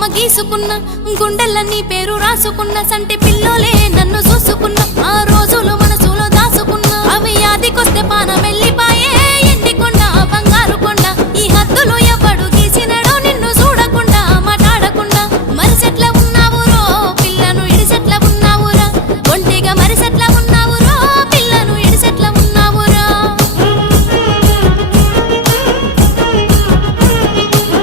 బొమ్మ గీసుకున్న గుండెలన్నీ పేరు రాసుకున్న సంటి పిల్లోలే నన్ను చూసుకున్న ఆ రోజులు మనసులో దాసుకున్న అవి యాదికొస్తే పానం వెళ్ళిపాయే